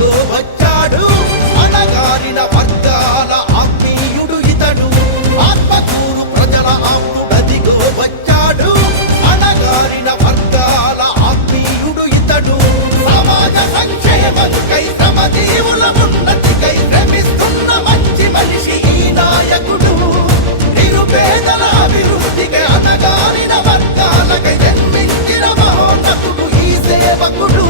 అదిగో వచ్చాడు అణగారిన వర్గాల ఆత్మీయుడు ఇతడు ఆత్మకూరు ప్రజల ఆప్తుడదిగో వచ్చాడు అణగారిన వర్గాల ఆత్మీయుడు ఇతడు సమాజ సంక్షేమకై శ్రమజీవుల ఉన్నతికై శ్రమిస్తున్న మంచి మనిషి ఈ నాయకుడు నిరుపేదల అభివృద్ధికై అణగారిన వర్గాలకై జన్మించిన మహోన్నతుడు ఈ సేవకుడు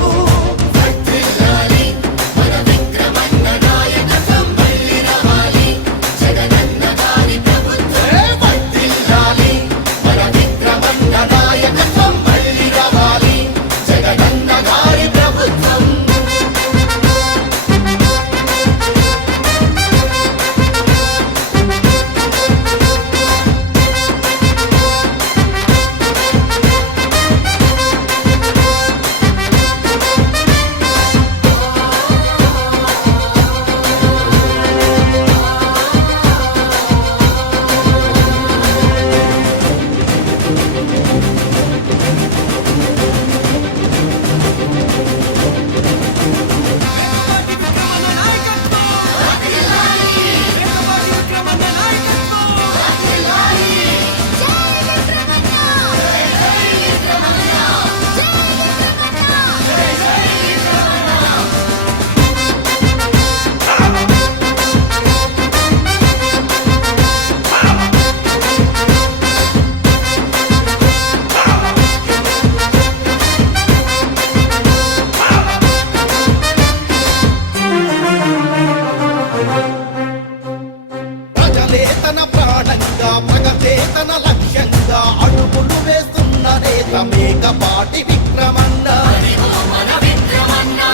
తన ప్రాణంగా ప్రగతే తన లక్ష్యంగా అడుగులు వేస్తున్న నేత మేకపాటి విక్రమన్న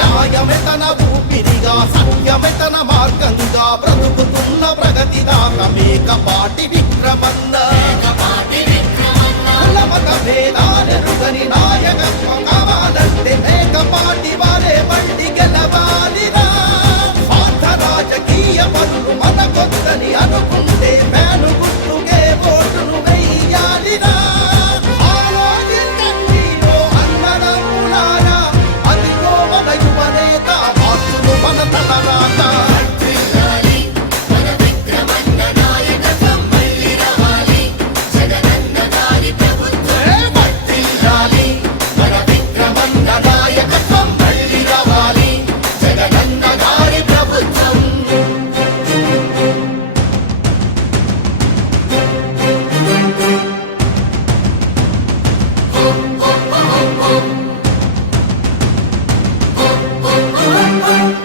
న్యాయమే తన ఊపిరిగా సత్యమే తన మార్గంగా బ్రతుకుతున్న ప్రగతిదాత మేకపాటి విక్రమన్న కులమత భేదాలెరుగని నాయకత్వం కావాలంటే మేకపాటి వారే బండి గెలవాలిరా స్వార్థ రాజకీయ పనులు మనకొద్దని అనుకుంటే మేలు గుర్తుకే ఓటును వెయ్యాలిరా ఆలోచించండి ఓ అన్నదమ్ములారా అదిగో మన యువనేత మార్చును మన తలరాత oh, oh, oh.